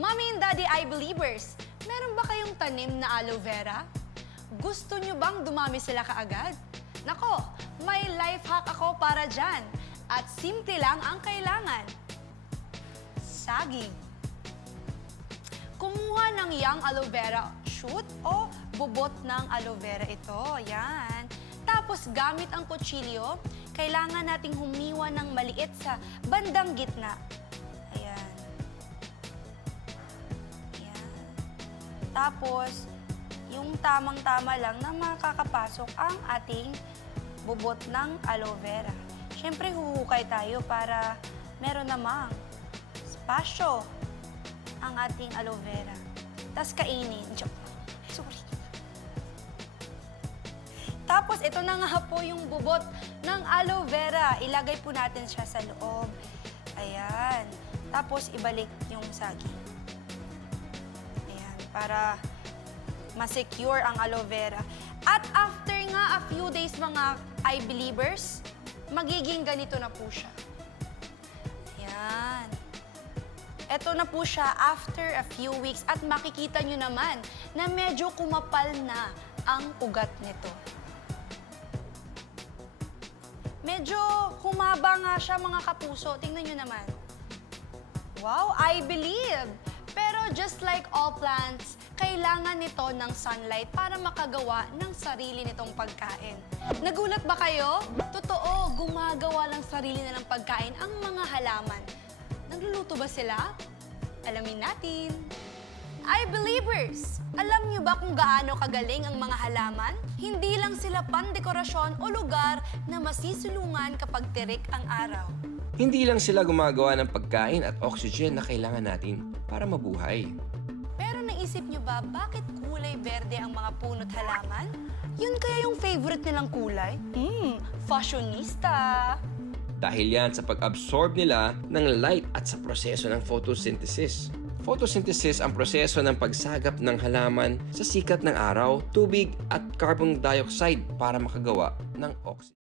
Mommy and Daddy eye believers, meron ba kayong tanim na aloe vera? Gusto nyo bang dumami sila kaagad? Nako, may life hack ako para dyan. At simple lang ang kailangan. Saging. Kumuha ng young aloe vera shoot o bubot ng aloe vera ito. Yan. Tapos gamit ang kutsilyo, kailangan nating humiwa ng maliit sa bandang gitna. Ayan. Ayan. Tapos, yung tamang-tama lang na makakapasok ang ating bubot ng aloe vera. Siyempre, huhukay tayo para meron namang spasyo ang ating aloe vera. Tapos kainin. Joke. Sorry. Tapos, ito na nga po yung bubot ng aloe vera. Ilagay po natin siya sa loob. Ayan. Tapos, ibalik yung saging. Ayan. Para ma-secure ang aloe vera. At after nga a few days, mga eye believers, magiging ganito na po siya. Ayan. Ito na po siya after a few weeks at makikita nyo naman na medyo kumapal na ang ugat nito. Medyo humaba nga siya, mga kapuso. Tingnan nyo naman. Wow, I believe! Pero just like all plants, kailangan nito ng sunlight para makagawa ng sarili nitong pagkain. Nagulat ba kayo? Totoo, gumagawa ng sarili na ng pagkain ang mga halaman. Nagluluto ba sila? Alamin natin. Eye believers, alam niyo ba kung gaano kagaling ang mga halaman? Hindi lang sila pandekorasyon o lugar na masisulungan kapag tirik ang araw. Hindi lang sila gumagawa ng pagkain at oxygen na kailangan natin para mabuhay. Pero naisip niyo ba bakit kulay berde ang mga puno't halaman? Yun kaya yung favorite nilang kulay? Fashionista! Dahil yan sa pag-absorb nila ng light at sa proseso ng photosynthesis. Photosynthesis ang proseso ng pagsagap ng halaman sa sikat ng araw, tubig at carbon dioxide para makagawa ng oxygen.